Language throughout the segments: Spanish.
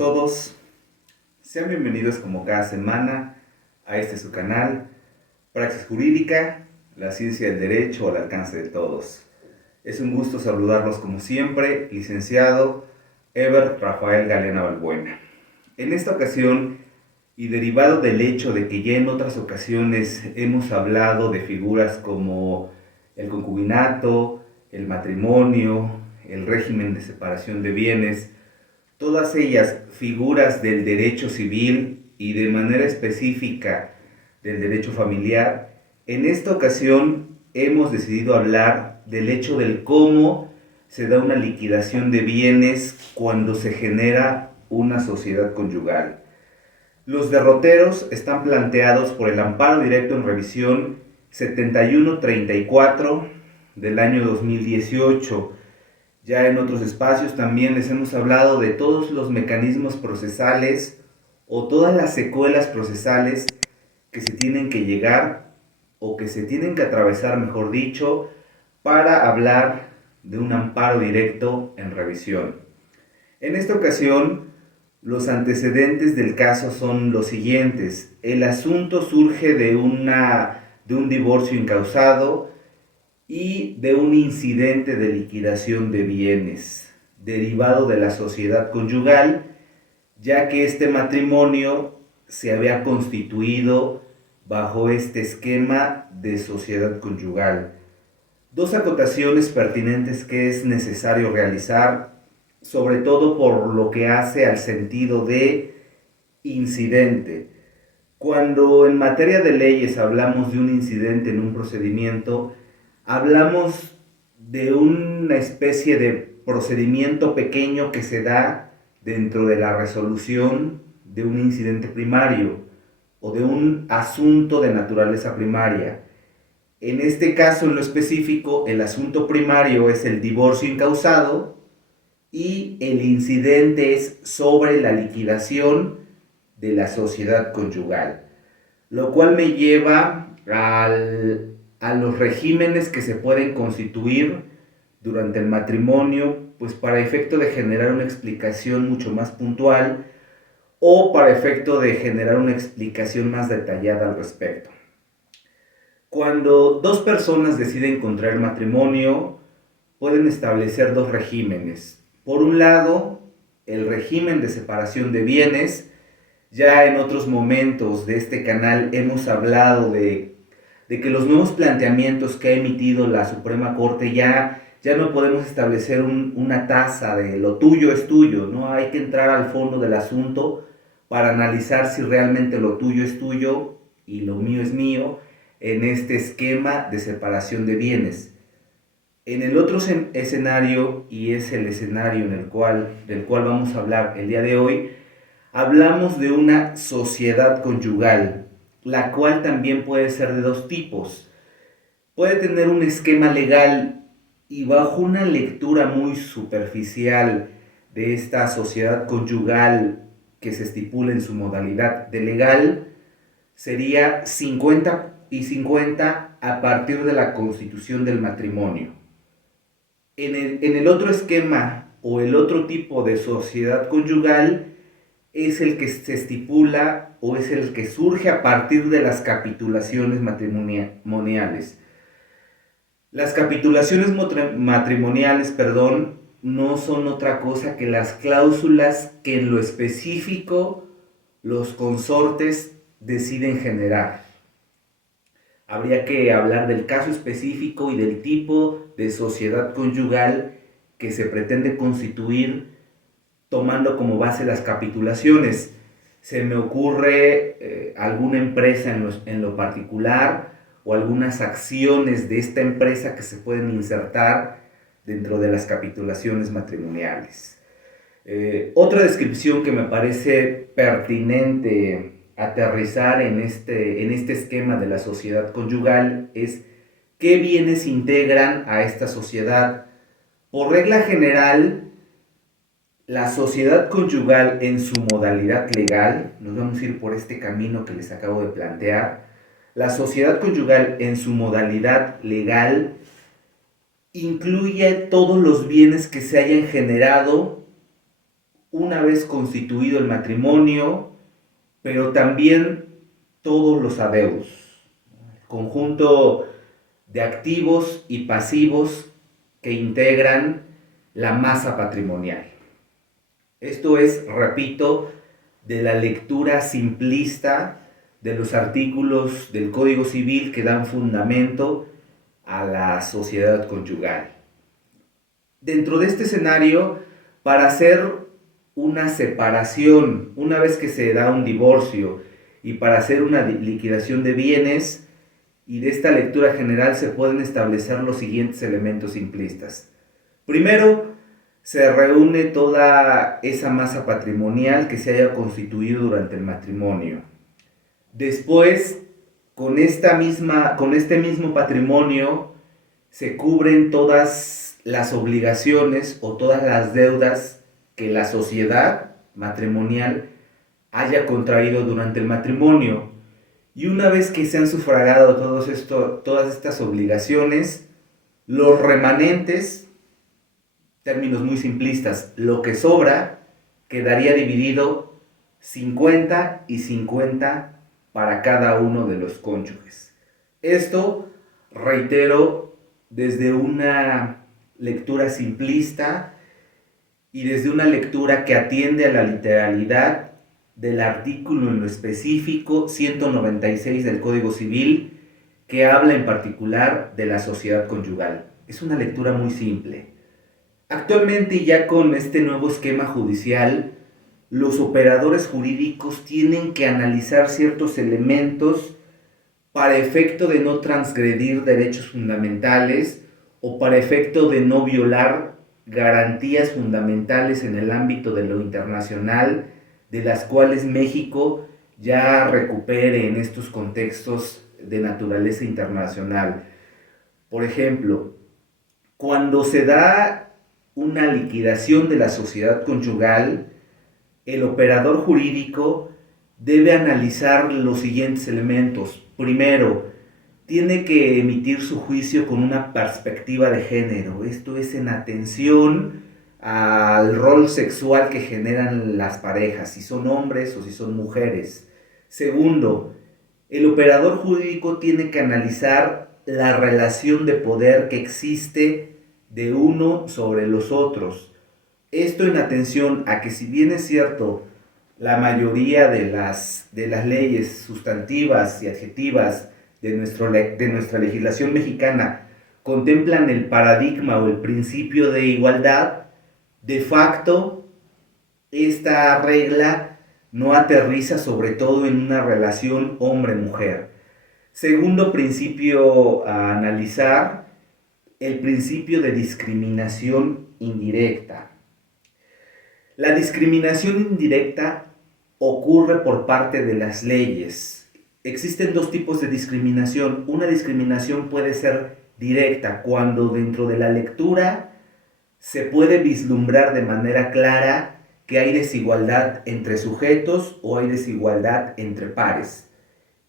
todos, sean bienvenidos como cada semana a este su canal, Praxis Jurídica, la ciencia del derecho al alcance de todos. Es un gusto saludarlos como siempre, licenciado Ever Rafael Galeana Balbuena. En esta ocasión, y derivado del hecho de que ya en otras ocasiones hemos hablado de figuras como el concubinato, el matrimonio, el régimen de separación de bienes, todas ellas figuras del derecho civil y de manera específica del derecho familiar, en esta ocasión hemos decidido hablar del hecho del cómo se da una liquidación de bienes cuando se genera una sociedad conyugal. Los derroteros están planteados por el amparo directo en revisión 7134 del año 2018. Ya en otros espacios también les hemos hablado de todos los mecanismos procesales o todas las secuelas procesales que se tienen que llegar o que se tienen que atravesar, mejor dicho, para hablar de un amparo directo en revisión. En esta ocasión, los antecedentes del caso son los siguientes. El asunto surge de un divorcio incausado y de un incidente de liquidación de bienes derivado de la sociedad conyugal, ya que este matrimonio se había constituido bajo este esquema de sociedad conyugal. Dos acotaciones pertinentes que es necesario realizar, sobre todo por lo que hace al sentido de incidente. Cuando en materia de leyes hablamos de un incidente en un procedimiento, hablamos de una especie de procedimiento pequeño que se da dentro de la resolución de un incidente primario o de un asunto de naturaleza primaria. En este caso, en lo específico, el asunto primario es el divorcio incausado y el incidente es sobre la liquidación de la sociedad conyugal, lo cual me lleva a los regímenes que se pueden constituir durante el matrimonio, pues para efecto de generar una explicación mucho más puntual o para efecto de generar una explicación más detallada al respecto. Cuando dos personas deciden contraer matrimonio, pueden establecer dos regímenes. Por un lado, el régimen de separación de bienes. Ya en otros momentos de este canal hemos hablado de que los nuevos planteamientos que ha emitido la Suprema Corte ya no podemos establecer una tasa de lo tuyo es tuyo, ¿no? Hay que entrar al fondo del asunto para analizar si realmente lo tuyo es tuyo y lo mío es mío en este esquema de separación de bienes. En el otro escenario, y es el escenario del cual vamos a hablar el día de hoy, hablamos de una sociedad conyugal, la cual también puede ser de dos tipos. Puede tener un esquema legal y bajo una lectura muy superficial de esta sociedad conyugal que se estipula en su modalidad de legal, sería 50 y 50 a partir de la constitución del matrimonio. En el otro esquema o el otro tipo de sociedad conyugal es el que se estipula o es el que surge a partir de las capitulaciones matrimoniales. Las capitulaciones matrimoniales, no son otra cosa que las cláusulas que en lo específico los consortes deciden generar. Habría que hablar del caso específico y del tipo de sociedad conyugal que se pretende constituir tomando como base las capitulaciones. Se me ocurre alguna empresa en lo particular o algunas acciones de esta empresa que se pueden insertar dentro de las capitulaciones matrimoniales. Otra descripción que me parece pertinente aterrizar en este esquema de la sociedad conyugal es qué bienes integran a esta sociedad. Por regla general, la sociedad conyugal en su modalidad legal, nos vamos a ir por este camino que les acabo de plantear, la sociedad conyugal en su modalidad legal incluye todos los bienes que se hayan generado una vez constituido el matrimonio, pero también todos los adeudos, conjunto de activos y pasivos que integran la masa patrimonial. Esto es, repito, de la lectura simplista de los artículos del Código Civil que dan fundamento a la sociedad conyugal. Dentro de este escenario, para hacer una separación, una vez que se da un divorcio, y para hacer una liquidación de bienes, y de esta lectura general se pueden establecer los siguientes elementos simplistas. Primero, se reúne toda esa masa patrimonial que se haya constituido durante el matrimonio. Después, con este mismo patrimonio, se cubren todas las obligaciones o todas las deudas que la sociedad matrimonial haya contraído durante el matrimonio. Y una vez que se han sufragado todas estas obligaciones, los remanentes, términos muy simplistas, lo que sobra quedaría dividido 50 y 50 para cada uno de los cónyuges. Esto, reitero, desde una lectura simplista y desde una lectura que atiende a la literalidad del artículo en lo específico 196 del Código Civil, que habla en particular de la sociedad conyugal. Es una lectura muy simple. Actualmente, ya con este nuevo esquema judicial, los operadores jurídicos tienen que analizar ciertos elementos para efecto de no transgredir derechos fundamentales o para efecto de no violar garantías fundamentales en el ámbito de lo internacional, de las cuales México ya recupere en estos contextos de naturaleza internacional. Por ejemplo, cuando se da una liquidación de la sociedad conyugal, el operador jurídico debe analizar los siguientes elementos. Primero, tiene que emitir su juicio con una perspectiva de género. Esto es en atención al rol sexual que generan las parejas, si son hombres o si son mujeres. Segundo, el operador jurídico tiene que analizar la relación de poder que existe de uno sobre los otros. Esto en atención a que, si bien es cierto, la mayoría de las leyes sustantivas y adjetivas de nuestra legislación mexicana contemplan el paradigma o el principio de igualdad, de facto, esta regla no aterriza sobre todo en una relación hombre-mujer. Segundo principio a analizar, el principio de discriminación indirecta. La discriminación indirecta ocurre por parte de las leyes. Existen dos tipos de discriminación. Una discriminación puede ser directa, cuando dentro de la lectura se puede vislumbrar de manera clara que hay desigualdad entre sujetos o hay desigualdad entre pares.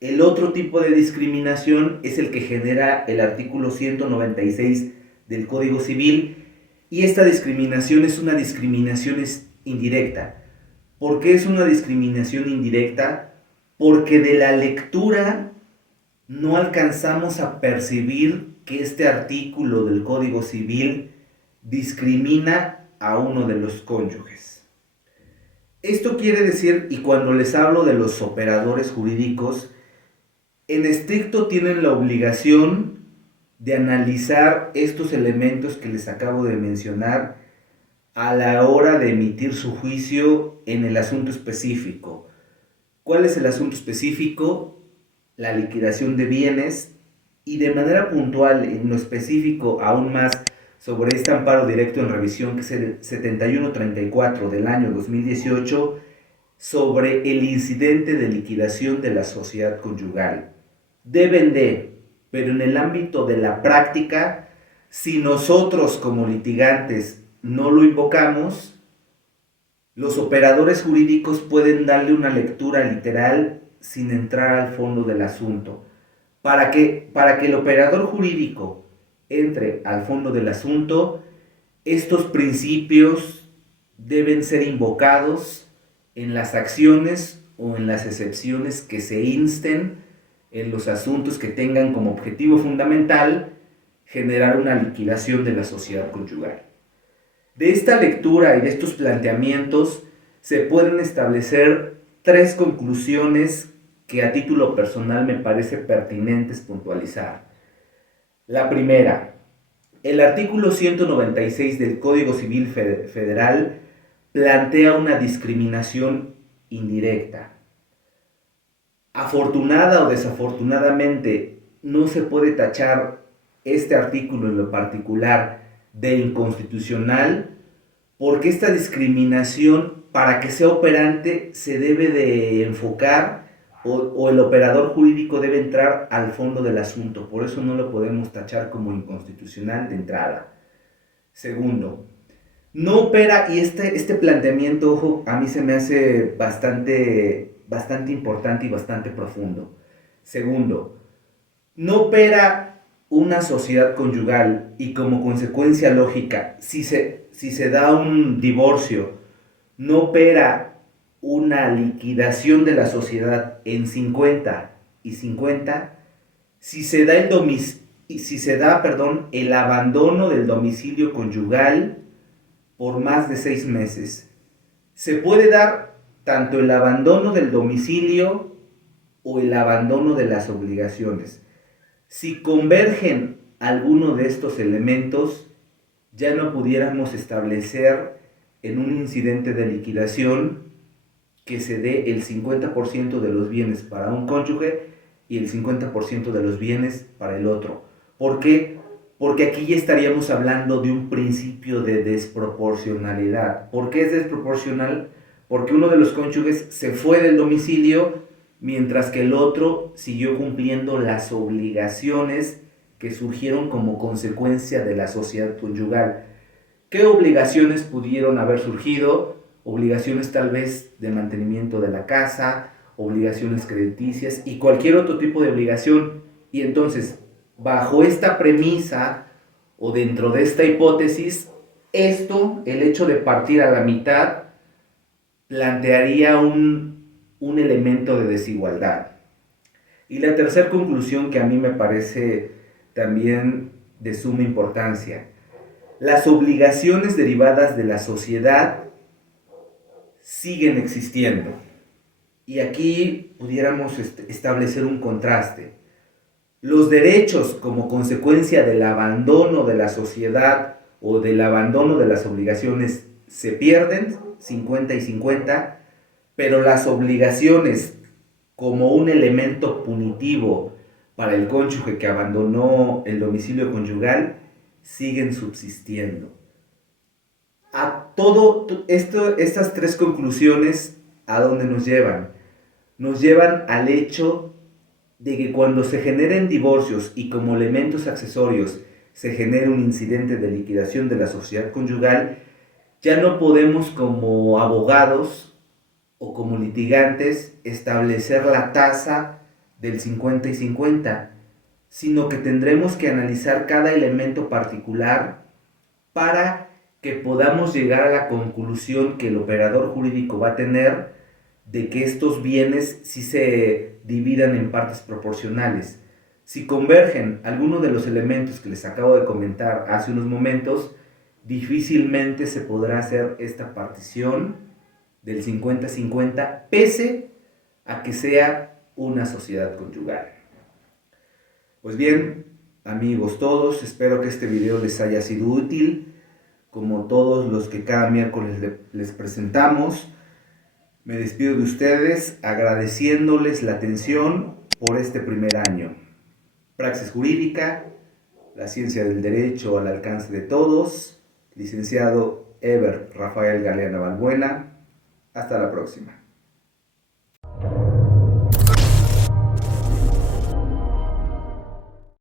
El otro tipo de discriminación es el que genera el artículo 196 del Código Civil, y esta discriminación es una discriminación indirecta. ¿Por qué es una discriminación indirecta? Porque de la lectura no alcanzamos a percibir que este artículo del Código Civil discrimina a uno de los cónyuges. Esto quiere decir, y cuando les hablo de los operadores jurídicos, en estricto tienen la obligación de analizar estos elementos que les acabo de mencionar a la hora de emitir su juicio en el asunto específico. ¿Cuál es el asunto específico? La liquidación de bienes, y de manera puntual, en lo específico aún más, sobre este amparo directo en revisión, que es el 7134 del año 2018, sobre el incidente de liquidación de la sociedad conyugal. Deben de, pero en el ámbito de la práctica, si nosotros como litigantes no lo invocamos, los operadores jurídicos pueden darle una lectura literal sin entrar al fondo del asunto. Para que el operador jurídico entre al fondo del asunto, estos principios deben ser invocados en las acciones o en las excepciones que se insten en los asuntos que tengan como objetivo fundamental generar una liquidación de la sociedad conyugal. De esta lectura y de estos planteamientos se pueden establecer tres conclusiones que a título personal me parece pertinentes puntualizar. La primera, el artículo 196 del Código Civil Federal plantea una discriminación indirecta. Afortunada o desafortunadamente, no se puede tachar este artículo en lo particular de inconstitucional, porque esta discriminación, para que sea operante, se debe de enfocar o el operador jurídico debe entrar al fondo del asunto. Por eso no lo podemos tachar como inconstitucional de entrada. Segundo, no opera, y este planteamiento, ojo, a mí se me hace bastante importante y bastante profundo. Segundo, no opera una sociedad conyugal y como consecuencia lógica, si se da un divorcio, no opera una liquidación de la sociedad en 50 y 50, si se da el abandono del domicilio conyugal por más de 6 meses. Se puede dar tanto el abandono del domicilio o el abandono de las obligaciones. Si convergen alguno de estos elementos, ya no pudiéramos establecer en un incidente de liquidación que se dé el 50% de los bienes para un cónyuge y el 50% de los bienes para el otro. ¿Por qué? Porque aquí ya estaríamos hablando de un principio de desproporcionalidad. ¿Por qué es desproporcional? Porque uno de los cónyuges se fue del domicilio mientras que el otro siguió cumpliendo las obligaciones que surgieron como consecuencia de la sociedad conyugal. ¿Qué obligaciones pudieron haber surgido? Obligaciones tal vez de mantenimiento de la casa, obligaciones crediticias y cualquier otro tipo de obligación. Y entonces, bajo esta premisa o dentro de esta hipótesis, el hecho de partir a la mitad, plantearía un elemento de desigualdad. Y la tercera conclusión que a mí me parece también de suma importancia: las obligaciones derivadas de la sociedad siguen existiendo. Y aquí pudiéramos establecer un contraste. Los derechos como consecuencia del abandono de la sociedad o del abandono de las obligaciones se pierden, 50 y 50, pero las obligaciones como un elemento punitivo para el cónyuge que abandonó el domicilio conyugal siguen subsistiendo. Estas tres conclusiones, ¿a dónde nos llevan? Nos llevan al hecho de que cuando se generen divorcios y como elementos accesorios se genera un incidente de liquidación de la sociedad conyugal, ya no podemos como abogados o como litigantes establecer la tasa del 50 y 50, sino que tendremos que analizar cada elemento particular para que podamos llegar a la conclusión que el operador jurídico va a tener de que estos bienes sí se dividan en partes proporcionales. Si convergen algunos de los elementos que les acabo de comentar hace unos momentos, difícilmente se podrá hacer esta partición del 50-50, pese a que sea una sociedad conyugal. Pues bien, amigos todos, espero que este video les haya sido útil, como todos los que cada miércoles les presentamos. Me despido de ustedes agradeciéndoles la atención por este primer año. Praxis Jurídica, la ciencia del derecho al alcance de todos. Licenciado Eber Rafael Galeana Balbuena. Hasta la próxima.